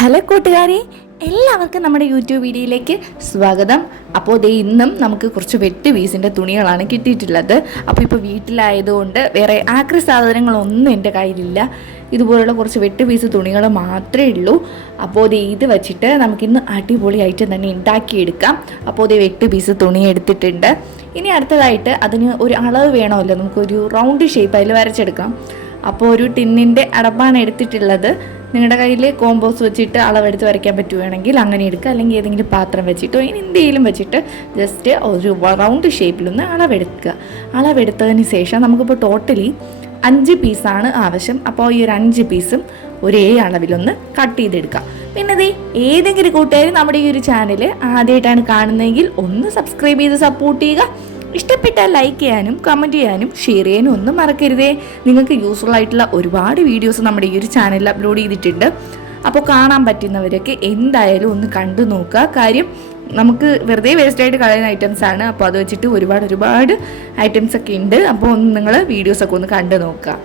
Hello കൂട്ടുകാരെ എല്ലാവർക്കും നമ്മുടെ യൂട്യൂബ് വീഡിയോയിലേക്ക് സ്വാഗതം. അപ്പോൾ ദേ ഇന്നും നമുക്ക് കുറച്ച് വെട്ട് പീസിന്റെ തുണികളാണ് കിട്ടിയിട്ടുള്ളത്. അപ്പോൾ ഇപ്പോൾ വീട്ടിലായതുകൊണ്ട് വേറെ ആക്രി സാധനങ്ങളൊന്നും എന്റെ കയ്യിലില്ല. ഇതുപോലുള്ള കുറച്ച് വെട്ട് പീസ് തുണികൾ മാത്രമേ ഉള്ളൂ. അപ്പോൾ ദേ ഇത് വെച്ചിട്ട് നമുക്കിന്ന് അടിപൊളിയായിട്ട് തന്നെ ഉണ്ടാക്കിയെടുക്കാം. അപ്പോൾ ദേ വെട്ട് പീസ് തുണി എടുത്തിട്ടുണ്ട്. ഇനി അടുത്തതായിട്ട് അതിന് ഒരു അളവ് വേണമല്ലോ. നമുക്കൊരു റൗണ്ട് ഷേപ്പ് അതിൽ വരച്ചെടുക്കാം. അപ്പോൾ ഒരു ടിന്നിന്റെ അടപ്പാണ് എടുത്തിട്ടുള്ളത്. നിങ്ങളുടെ കയ്യിൽ കോമ്പോസ് വെച്ചിട്ട് അളവെടുത്ത് വരയ്ക്കാൻ പറ്റുവാണെങ്കിൽ അങ്ങനെ എടുക്കുക അല്ലെങ്കിൽ ഏതെങ്കിലും പാത്രം വെച്ചിട്ടോ ഇനി എന്തെങ്കിലും വെച്ചിട്ട് ജസ്റ്റ് ഒരു റൗണ്ട് ഷേപ്പിലൊന്ന് അളവെടുക്കുക. അളവെടുത്തതിന് ശേഷം നമുക്കിപ്പോൾ ടോട്ടലി അഞ്ച് പീസാണ് ആവശ്യം. അപ്പോൾ ഈ ഒരു അഞ്ച് പീസും ഒരേ അളവിലൊന്ന് കട്ട് ചെയ്തെടുക്കുക പിന്നെ ദേ ഏതെങ്കിലും കൂട്ടുകാർ നമ്മുടെ ഈ ഒരു ചാനൽ ആദ്യമായിട്ടാണ് കാണുന്നതെങ്കിൽ ഒന്ന് സബ്സ്ക്രൈബ് ചെയ്ത് സപ്പോർട്ട് ചെയ്യുക. ഇഷ്ടപ്പെട്ടാൽ ലൈക്ക് ചെയ്യാനും കമന്റ് ചെയ്യാനും ഷെയർ ചെയ്യാനും ഒന്നും മറക്കരുതേ. നിങ്ങൾക്ക് യൂസ്ഫുൾ ആയിട്ടുള്ള ഒരുപാട് വീഡിയോസ് നമ്മുടെ ഈ ഒരു ചാനലിൽ അപ്ലോഡ് ചെയ്തിട്ടുണ്ട്. അപ്പോൾ കാണാൻ പറ്റുന്നവരൊക്കെ എന്തായാലും ഒന്ന് കണ്ടു നോക്കുക. കാര്യം നമുക്ക് വെറുതെ വേസ്റ്റ് ആയിട്ട് കളയുന്ന ഐറ്റംസ് ആണ്. അപ്പോൾ അത് വെച്ചിട്ട് ഒരുപാട് ഒരുപാട് ഐറ്റംസ് ഒക്കെ ഉണ്ട്. അപ്പോൾ ഒന്ന് നിങ്ങൾ വീഡിയോസൊക്കെ ഒന്ന് കണ്ടു നോക്കുക.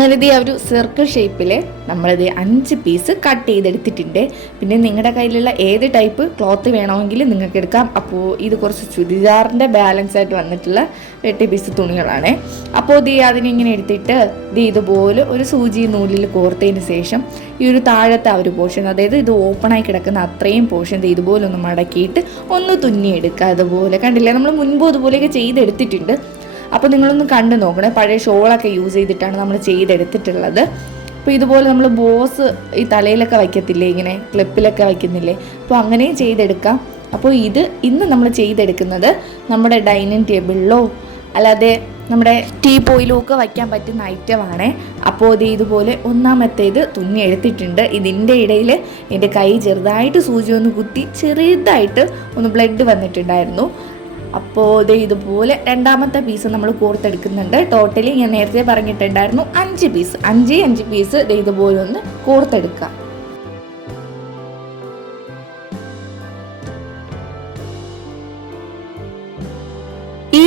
അങ്ങനെ ഇത് ഒരു സർക്കിൾ ഷേപ്പിൽ നമ്മളിത് അഞ്ച് പീസ് കട്ട് ചെയ്തെടുത്തിട്ടുണ്ട്. പിന്നെ നിങ്ങളുടെ കയ്യിലുള്ള ഏത് ടൈപ്പ് ക്ലോത്ത് വേണമെങ്കിൽ നിങ്ങൾക്ക് എടുക്കാം. അപ്പോൾ ഇത് കുറച്ച് ചുരിദാറിന്റെ ബാലൻസ് ആയിട്ട് വന്നിട്ടുള്ള വെട്ടി പീസ് തുണികളാണ്. അപ്പോൾ ഇത് അതിനിങ്ങനെ എടുത്തിട്ട് ഇത് ഇതുപോലെ ഒരു സൂചി നൂലിൽ കോർത്തതിന് ശേഷം ഈ ഒരു താഴത്തെ ആ ഒരു പോർഷൻ അതായത് ഇത് ഓപ്പണായി കിടക്കുന്ന അത്രയും പോർഷൻ ഇതുപോലെ ഒന്ന് മടക്കിയിട്ട് ഒന്ന് തുന്നിയെടുക്കുക. അതുപോലെ കണ്ടില്ലേ? നമ്മൾ മുൻപ് അതുപോലെയൊക്കെ ചെയ്തെടുത്തിട്ടുണ്ട്. അപ്പോൾ നിങ്ങളൊന്ന് കണ്ടു നോക്കണേ. പഴയ ഷോളൊക്കെ യൂസ് ചെയ്തിട്ടാണ് നമ്മൾ ചെയ്തെടുത്തിട്ടുള്ളത്. അപ്പോൾ ഇതുപോലെ നമ്മൾ ബോസ് ഈ തലയിലൊക്കെ വയ്ക്കത്തില്ലേ ഇങ്ങനെ ക്ലിപ്പിലൊക്കെ വയ്ക്കുന്നില്ലേ? അപ്പോൾ അങ്ങനെയും ചെയ്തെടുക്കാം. അപ്പോൾ ഇത് ഇന്ന് നമ്മൾ ചെയ്തെടുക്കുന്നത് നമ്മുടെ ഡൈനിങ് ടേബിളിലോ അല്ലാതെ നമ്മുടെ ടീ പോയിലോ ഒക്കെ വയ്ക്കാൻ പറ്റുന്ന ഐറ്റമാണ് അപ്പോൾ ഇത് ഇതുപോലെ ഒന്നാമത്തേത് തുന്നി എടുത്തിട്ടുണ്ട്. ഇതിന്റെ ഇടയിൽ എന്റെ കൈ ചെറുതായിട്ട് സൂചി ഒന്ന് കുത്തി ചെറുതായിട്ട് ഒന്ന് ബ്ലഡ് വന്നിട്ടുണ്ടായിരുന്നു. അപ്പോൾ ഇത് ഇതുപോലെ രണ്ടാമത്തെ പീസ് നമ്മൾ കോർത്തെടുക്കുന്നുണ്ട്. ടോട്ടലി ഞാൻ നേരത്തെ പറഞ്ഞിട്ടുണ്ടായിരുന്നു. അഞ്ച് പീസ് അഞ്ച് അഞ്ച് പീസ് ഇത് ഇതുപോലെ ഒന്ന് കോർത്തെടുക്കുക.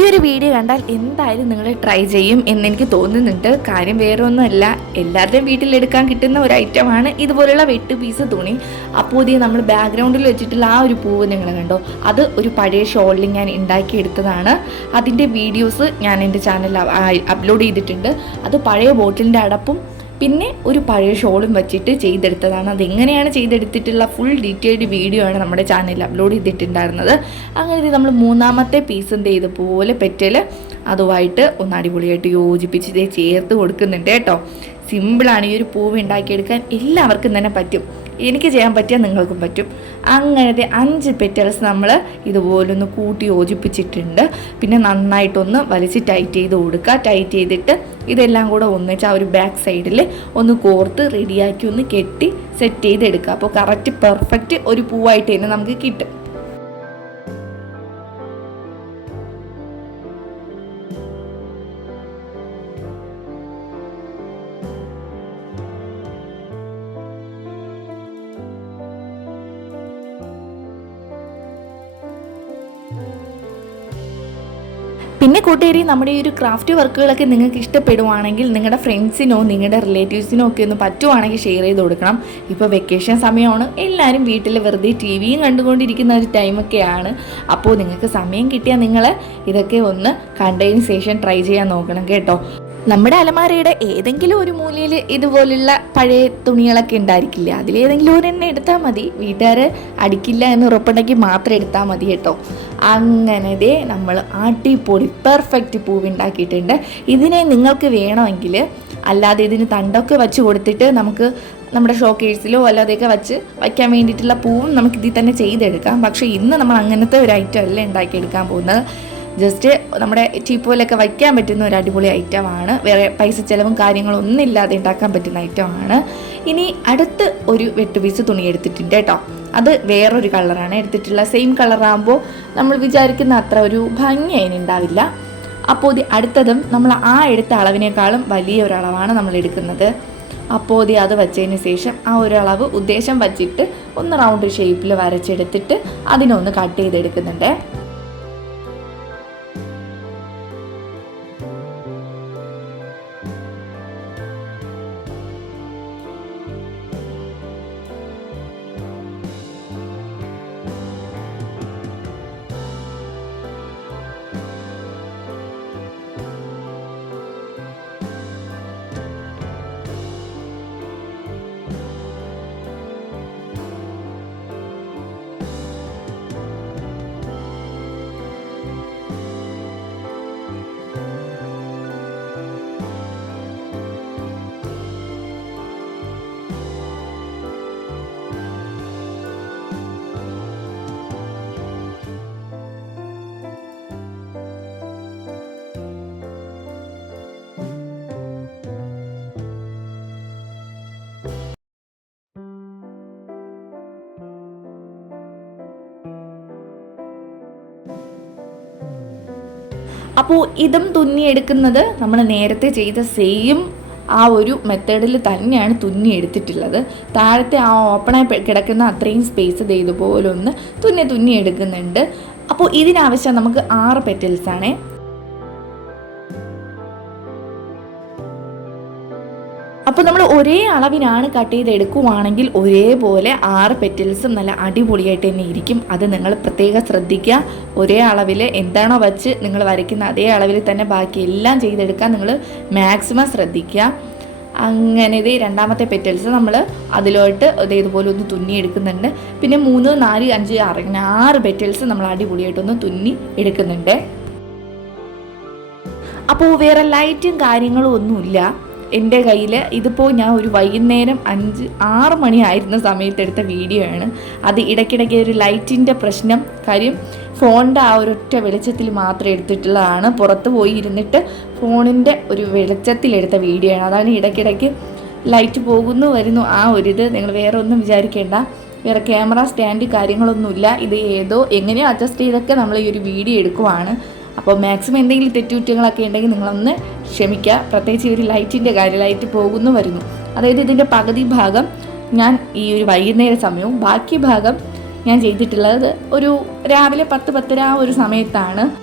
ഒരു വീഡിയോ കണ്ടാൽ എന്തായാലും നിങ്ങൾ ട്രൈ ചെയ്യും എന്ന് എനിക്ക് തോന്നുന്നുണ്ട്. കാര്യം വേറെ ഒന്നുമല്ല എല്ലാവരുടെയും വീട്ടിലെടുക്കാൻ കിട്ടുന്ന ഒരു ഐറ്റമാണ് ഇതുപോലുള്ള വെട്ട് പീസ് തുണി. അപ്പോൾ ഇത് നമ്മൾ ബാക്ക്ഗ്രൗണ്ടിൽ വെച്ചിട്ടുള്ള ആ ഒരു പൂവ് നിങ്ങൾ കണ്ടോ? അത് ഒരു പഴയ ഷോളിൽ ഞാൻ ഉണ്ടാക്കിയെടുത്തതാണ്. അതിന്റെ വീഡിയോസ് ഞാൻ എന്റെ ചാനലിൽ അപ്ലോഡ് ചെയ്തിട്ടുണ്ട്. അത് പഴയ ബോട്ടിലിന്റെ അടപ്പും പിന്നെ ഒരു പഴയ ഷോളും വെച്ചിട്ട് ചെയ്തെടുത്തതാണ്. അതെങ്ങനെയാണ് ചെയ്തെടുത്തിട്ടുള്ള ഫുൾ ഡീറ്റെയിൽഡ് വീഡിയോ ആണ് നമ്മുടെ ചാനലിൽ അപ്ലോഡ് ചെയ്തിട്ടുണ്ടായിരുന്നത്. അങ്ങനെ നമ്മൾ മൂന്നാമത്തെ പീസ് എന്ത് ചെയ്തപോലെ പെറ്റൽ അതുമായിട്ട് ഒന്ന് അടിപൊളിയായിട്ട് യോജിപ്പിച്ച് ഇതേ ചേർത്ത് കൊടുക്കുന്നുണ്ട് കേട്ടോ. സിമ്പിളാണ് ഈ ഒരു പൂവ് ഉണ്ടാക്കിയെടുക്കാൻ എല്ലാവർക്കും തന്നെ പറ്റും. എനിക്ക് ചെയ്യാൻ പറ്റിയാൽ നിങ്ങൾക്കും പറ്റും. അങ്ങനത്തെ അഞ്ച് പെറ്റൽസ് നമ്മൾ ഇതുപോലൊന്ന് കൂട്ടി യോജിപ്പിച്ചിട്ടുണ്ട്. പിന്നെ നന്നായിട്ടൊന്ന് വലിച്ച് ടൈറ്റ് ചെയ്ത് കൊടുക്കുക. ടൈറ്റ് ചെയ്തിട്ട് ഇതെല്ലാം കൂടെ ഒന്നിച്ച് ആ ഒരു ബാക്ക് സൈഡിൽ ഒന്ന് കോർത്ത് റെഡിയാക്കി ഒന്ന് കെട്ടി സെറ്റ് ചെയ്തെടുക്കുക. അപ്പോൾ കറക്റ്റ് പെർഫെക്റ്റ് ഒരു പൂവായിട്ട് തന്നെ നമുക്ക് കിട്ടും. കൂട്ടുകാരി നമ്മുടെ ഈ ഒരു ക്രാഫ്റ്റ് വർക്കുകളൊക്കെ നിങ്ങൾക്ക് ഇഷ്ടപ്പെടുവാണെങ്കിൽ നിങ്ങളുടെ ഫ്രണ്ട്സിനോ നിങ്ങളുടെ റിലേറ്റീവ്സിനോ ഒക്കെ ഒന്ന് പറ്റുവാണെങ്കിൽ ഷെയർ ചെയ്ത് കൊടുക്കണം. ഇപ്പോൾ വെക്കേഷൻ സമയമാണ്. എല്ലാവരും വീട്ടിൽ വെറുതെ ടി വിയും കണ്ടുകൊണ്ടിരിക്കുന്ന ഒരു ടൈമൊക്കെയാണ് അപ്പോൾ നിങ്ങൾക്ക് സമയം കിട്ടിയാൽ നിങ്ങൾ ഇതൊക്കെ ഒന്ന് കണ്ടതിന് ശേഷം ട്രൈ ചെയ്യാൻ നോക്കണം കേട്ടോ. നമ്മുടെ അലമാരയുടെ ഏതെങ്കിലും ഒരു മൂലയിൽ ഇതുപോലുള്ള പഴയ തുണികളൊക്കെ ഉണ്ടായിരിക്കില്ല? അതിലേതെങ്കിലും ഒരു ഒരെണ്ണം എടുത്താൽ മതി. വീട്ടുകാർ അടിക്കില്ല എന്ന് ഉറപ്പുണ്ടെങ്കിൽ മാത്രം എടുത്താൽ മതി കേട്ടോ. അങ്ങനെ ദേ നമ്മൾ ആട്ടിപ്പൊടി പെർഫെക്റ്റ് പൂവ് ഉണ്ടാക്കിയിട്ടുണ്ട്. ഇതിനെ നിങ്ങൾക്ക് വേണമെങ്കിൽ അല്ലാതെ ഇതിന് തണ്ടൊക്കെ വെച്ച് കൊടുത്തിട്ട് നമുക്ക് നമ്മുടെ ഷോക്കേഴ്സിലോ അല്ലാതെയൊക്കെ വെച്ച് വയ്ക്കാൻ വേണ്ടിയിട്ടുള്ള പൂവും നമുക്ക് ഇതിൽ തന്നെ ചെയ്തെടുക്കാം. പക്ഷേ ഇന്ന് നമ്മൾ അങ്ങനത്തെ ഒരു ഐറ്റം അല്ല ഉണ്ടാക്കിയെടുക്കാൻ പോകുന്നത്. ജസ്റ്റ് നമ്മുടെ ടീപ്പോയിലൊക്കെ വയ്ക്കാൻ പറ്റുന്ന ഒരു അടിപൊളി ഐറ്റമാണ് വേറെ പൈസ ചിലവും കാര്യങ്ങളും ഒന്നും ഇല്ലാതെ ഉണ്ടാക്കാൻ പറ്റുന്ന ഐറ്റമാണ് ഇനി അടുത്ത് ഒരു വെട്ടുപീസ് തുണി എടുത്തിട്ടുണ്ട് കേട്ടോ. അത് വേറൊരു കളറാണ് എടുത്തിട്ടുള്ള സെയിം കളറാകുമ്പോൾ നമ്മൾ വിചാരിക്കുന്ന അത്ര ഒരു ഭംഗി അതിനുണ്ടാവില്ല അപ്പോൾ ഇത് അടുത്തതും നമ്മൾ ആ എടുത്ത അളവിനേക്കാളും വലിയ ഒരു അളവാണ് നമ്മൾ എടുക്കുന്നത്. അപ്പോൾ ഇത് അത് വച്ചതിന് ശേഷം ആ ഒരു അളവ് ഉദ്ദേശം വച്ചിട്ട് ഒന്ന് റൗണ്ട് ഷേപ്പിൽ വരച്ചെടുത്തിട്ട് അതിനൊന്ന് കട്ട് ചെയ്തെടുക്കുന്നുണ്ട്. അപ്പോൾ ഇതും തുന്നിയെടുക്കുന്നത് നമ്മൾ നേരത്തെ ചെയ്ത സെയിം ആ ഒരു മെത്തേഡിൽ തന്നെയാണ് തുന്നി എടുത്തിട്ടുള്ളത് താഴത്തെ ആ ഓപ്പണായി കിടക്കുന്ന അത്രയും സ്പേസ് ഇത് ഇതുപോലെ ഒന്ന് തുന്നി തുന്നി എടുക്കുന്നുണ്ട് അപ്പോൾ ഇതിനാവശ്യം നമുക്ക് ആറ് പെറ്റൽസ് ആണേ. അപ്പോൾ നമ്മൾ ഒരേ അളവിനാണ് കട്ട് ചെയ്ത് എടുക്കുവാണെങ്കിൽ ഒരേപോലെ ആറ് പെറ്റൽസും നല്ല അടിപൊളിയായിട്ട് തന്നെ ഇരിക്കും. അത് നിങ്ങൾ പ്രത്യേകം ശ്രദ്ധിക്കുക. ഒരേ അളവിൽ എന്താണോ വച്ച് നിങ്ങൾ വരയ്ക്കുന്ന അതേ അളവിൽ തന്നെ ബാക്കി എല്ലാം ചെയ്തെടുക്കാൻ നിങ്ങൾ മാക്സിമം ശ്രദ്ധിക്കുക. അങ്ങനെ ഇത് രണ്ടാമത്തെ പെറ്റൽസ് നമ്മൾ അതിലോട്ട് ഇതേതുപോലെ ഒന്ന് തുന്നി എടുക്കുന്നുണ്ട്. പിന്നെ മൂന്ന് നാല് അഞ്ച് ആറ് ഇങ്ങനെ ആറ് പെറ്റൽസ് നമ്മൾ അടിപൊളിയായിട്ടൊന്ന് തുന്നി എടുക്കുന്നുണ്ട്. അപ്പോൾ വേറെ ലൈറ്റും കാര്യങ്ങളും ഒന്നുമില്ല. എന്റെ കയ്യിൽ ഇതിപ്പോൾ ഞാൻ ഒരു വൈകുന്നേരം അഞ്ച് ആറ് മണി ആയിരുന്ന സമയത്ത് എടുത്ത വീഡിയോ ആണ്. അത് ഇടയ്ക്കിടയ്ക്ക് ഒരു ലൈറ്റിന്റെ പ്രശ്നം കാര്യം ഫോണിന്റെ ആ ഒരൊറ്റ വെളിച്ചത്തിൽ മാത്രം എടുത്തിട്ടുള്ളതാണ്. പുറത്ത് പോയി ഇരുന്നിട്ട് ഫോണിന്റെ ഒരു വെളിച്ചത്തിലെടുത്ത വീഡിയോ ആണ്. അതാണ് ഇടയ്ക്കിടയ്ക്ക് ലൈറ്റ് പോകുന്നു വരുന്നു ആ ഒരു ഇത് നിങ്ങൾ വേറെ ഒന്നും വിചാരിക്കേണ്ട. വേറെ ക്യാമറ സ്റ്റാൻഡ് കാര്യങ്ങളൊന്നുമില്ല. ഇത് ഏതോ എങ്ങനെയോ അഡ്ജസ്റ്റ് ചെയ്തൊക്കെ നമ്മൾ ഈ ഒരു വീഡിയോ എടുക്കുവാണ്. അപ്പോൾ മാക്സിമം എന്തെങ്കിലും തെറ്റുകുറ്റങ്ങളൊക്കെ ഉണ്ടെങ്കിൽ നിങ്ങളൊന്ന് ക്ഷമിക്കുക. പ്രത്യേകിച്ച് ഒരു ലൈറ്റിന്റെ കാര്യം ലൈറ്റ് പോകുന്നു വരുന്നു. അതായത് ഇതിന്റെ പകുതി ഭാഗം ഞാൻ ഈ ഒരു വൈകുന്നേര സമയവും ബാക്കി ഭാഗം ഞാൻ ചെയ്തിട്ടുള്ളത് ഒരു രാവിലെ പത്ത് പത്തര ആ ഒരു സമയത്താണ്.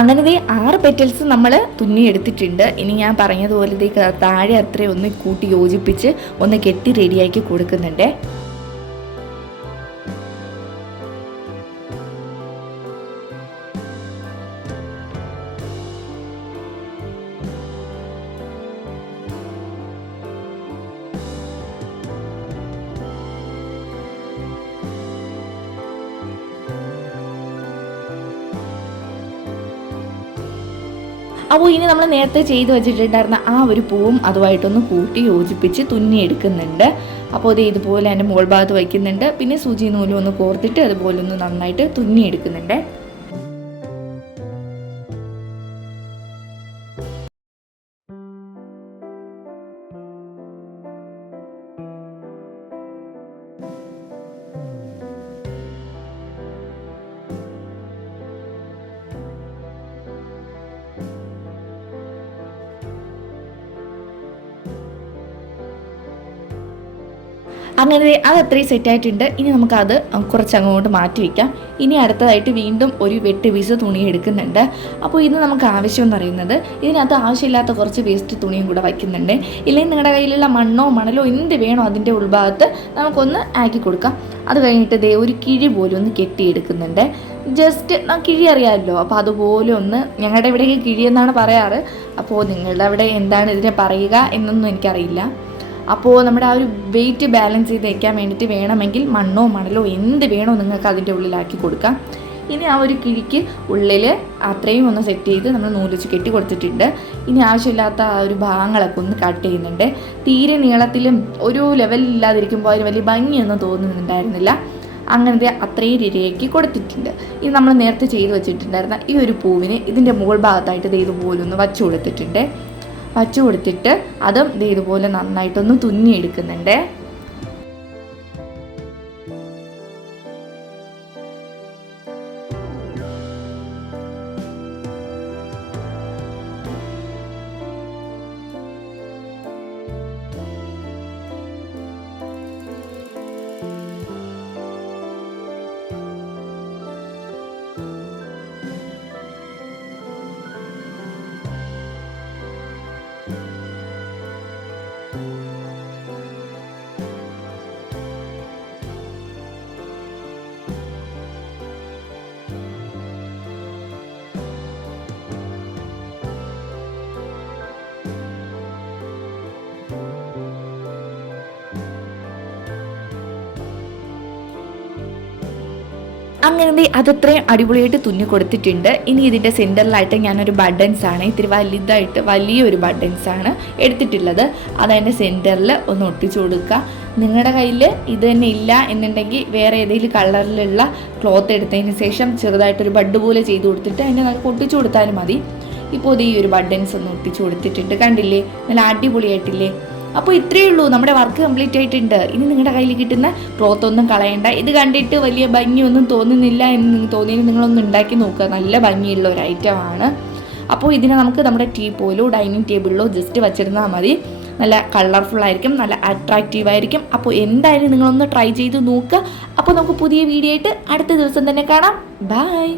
അങ്ങനെ ആറ് പെറ്റൽസ് നമ്മൾ തുന്നി എടുത്തിട്ടുണ്ട്. ഇനി ഞാൻ പറഞ്ഞതുപോലെ താഴെ അത്രയും ഒന്ന് കൂട്ടി യോജിപ്പിച്ച് ഒന്ന് കെട്ടി റെഡിയാക്കി കൊടുക്കുന്നുണ്ട്. അപ്പോൾ ഇനി നമ്മൾ നേരത്തെ ചെയ്ത് വെച്ചിട്ടുണ്ടായിരുന്ന ആ ഒരു പൂവും അതുമായിട്ടൊന്ന് കൂട്ടി യോജിപ്പിച്ച് തുന്നി എടുക്കുന്നുണ്ട്. അപ്പോൾ അത് ഇതുപോലെ അതിന്റെ മുകൾ ഭാഗത്ത് വയ്ക്കുന്നുണ്ട്. പിന്നെ സൂചി നൂലും ഒന്ന് കോർത്തിട്ട് അതുപോലെ ഒന്ന് നന്നായിട്ട് തുന്നി അങ്ങനെ അത് അത്രയും സെറ്റായിട്ടുണ്ട് ഇനി നമുക്കത് കുറച്ച് അങ്ങോട്ട് മാറ്റി വയ്ക്കാം ഇനി അടുത്തതായിട്ട് വീണ്ടും ഒരു വെട്ട് പീസ് തുണി എടുക്കുന്നുണ്ട്. അപ്പോൾ ഇത് നമുക്ക് ആവശ്യം എന്ന് പറയുന്നത് ഇതിനകത്ത് ആവശ്യമില്ലാത്ത കുറച്ച് വേസ്റ്റ് തുണിയും കൂടെ വയ്ക്കുന്നുണ്ട്. ഇല്ലെങ്കിൽ നിങ്ങളുടെ കയ്യിലുള്ള മണ്ണോ മണലോ എന്ത് വേണോ അതിന്റെ ഉൾഭാഗത്ത് നമുക്കൊന്ന് ആക്കി കൊടുക്കാം. അത് കഴിഞ്ഞിട്ട് ദേ ഒരു കിഴി പോലും ഒന്ന് കെട്ടിയെടുക്കുന്നുണ്ട്. ജസ്റ്റ് ആ കിഴി അറിയാമല്ലോ. അപ്പോൾ അതുപോലെ ഒന്ന് ഞങ്ങളുടെ ഇവിടെയൊക്കെ കിഴിയെന്നാണ് പറയാറ്. അപ്പോൾ നിങ്ങളുടെ അവിടെ എന്താണ് ഇതിനെ പറയുക എന്നൊന്നും എനിക്കറിയില്ല. അപ്പോൾ നമ്മുടെ ആ ഒരു വെയിറ്റ് ബാലൻസ് ചെയ്ത് വയ്ക്കാൻ വേണ്ടിയിട്ട് വേണമെങ്കിൽ മണ്ണോ മണലോ എന്ത് വേണോ നിങ്ങൾക്ക് അതിന്റെ ഉള്ളിലാക്കി കൊടുക്കാം. ഇനി ആ ഒരു കിഴിക്ക് ഉള്ളിൽ അത്രയും ഒന്ന് സെറ്റ് ചെയ്ത് നമ്മൾ നൂലിച്ച് കെട്ടി കൊടുത്തിട്ടുണ്ട്. ഇനി ആവശ്യമില്ലാത്ത ആ ഒരു ഭാഗങ്ങളൊക്കെ ഒന്ന് കട്ട് ചെയ്യുന്നുണ്ട്. തീരെ നീളത്തിലും ഒരു ലെവലില്ലാതിരിക്കുമ്പോൾ അതിന് വലിയ ഭംഗിയൊന്നും തോന്നുന്നുണ്ടായിരുന്നില്ല. അങ്ങനത്തെ അത്രയും രീതിയിലേക്ക് കൊടുത്തിട്ടുണ്ട്. ഇനി നമ്മൾ നേരത്തെ ചെയ്ത് വെച്ചിട്ടുണ്ടായിരുന്ന ഈ ഒരു പൂവിന് ഇതിന്റെ മുകൾ ഭാഗത്തായിട്ട് ഇത് ഇതുപോലെ ഒന്ന് വച്ചു കൊടുത്തിട്ടുണ്ട്. വച്ചു കൊടുത്തിട്ട് അതും ഇതുപോലെ നന്നായിട്ടൊന്ന് തുന്നിയെടുക്കുന്നുണ്ട്. അങ്ങനെ അതത്രയും അടിപൊളിയായിട്ട് തുന്നി കൊടുത്തിട്ടുണ്ട്. ഇനി ഇതിന്റെ സെന്ററിലായിട്ട് ഞാനൊരു ബട്ടൺസ് ആണ് ഇത്തിരി വലുതായിട്ട് വലിയൊരു ബട്ടൺസ് ആണ് എടുത്തിട്ടുള്ളത്. അതതിന്റെ സെന്ററിൽ ഒന്ന് ഒട്ടിച്ചു കൊടുക്കുക. നിങ്ങളുടെ കയ്യിൽ ഇത് തന്നെ ഇല്ല എന്നുണ്ടെങ്കിൽ വേറെ ഏതെങ്കിലും കളറിലുള്ള ക്ലോത്ത് എടുത്തതിന് ശേഷം ചെറുതായിട്ടൊരു ബഡ് പോലെ ചെയ്ത് കൊടുത്തിട്ട് അതിനെ നമുക്ക് ഒട്ടിച്ചു കൊടുത്താലും മതി. ഇപ്പോൾ ഇത് ഈ ഒരു ബട്ടൺസ് ഒന്ന് ഒട്ടിച്ചു കൊടുത്തിട്ടുണ്ട്. കണ്ടില്ലേ? നല്ല അടിപൊളിയായിട്ടില്ലേ? അപ്പോൾ ഇത്രയേ ഉള്ളൂ. നമ്മുടെ വർക്ക് കംപ്ലീറ്റ് ആയിട്ടുണ്ട്. ഇനി നിങ്ങളുടെ കയ്യിൽ കിട്ടുന്ന ക്ലോത്ത് ഒന്നും കളയണ്ട. ഇത് കണ്ടിട്ട് വലിയ ഭംഗിയൊന്നും തോന്നുന്നില്ല എന്ന് തോന്നിയെങ്കിൽ നിങ്ങളൊന്ന് ഉണ്ടാക്കി നോക്കുക. നല്ല ഭംഗിയുള്ള ഒരു ഐറ്റമാണ് അപ്പോൾ ഇതിനെ നമുക്ക് നമ്മുടെ ടീ പോയിലോ ഡൈനിങ് ടേബിളിലോ ജസ്റ്റ് വെച്ചിരുന്നാൽ മതി. നല്ല കളർഫുൾ ആയിരിക്കും നല്ല അട്രാക്റ്റീവ് ആയിരിക്കും. അപ്പോൾ എന്തായാലും നിങ്ങളൊന്ന് ട്രൈ ചെയ്ത് നോക്കുക. അപ്പോൾ നമുക്ക് പുതിയ വീഡിയോ ആയിട്ട് അടുത്ത ദിവസം തന്നെ കാണാം. ബൈ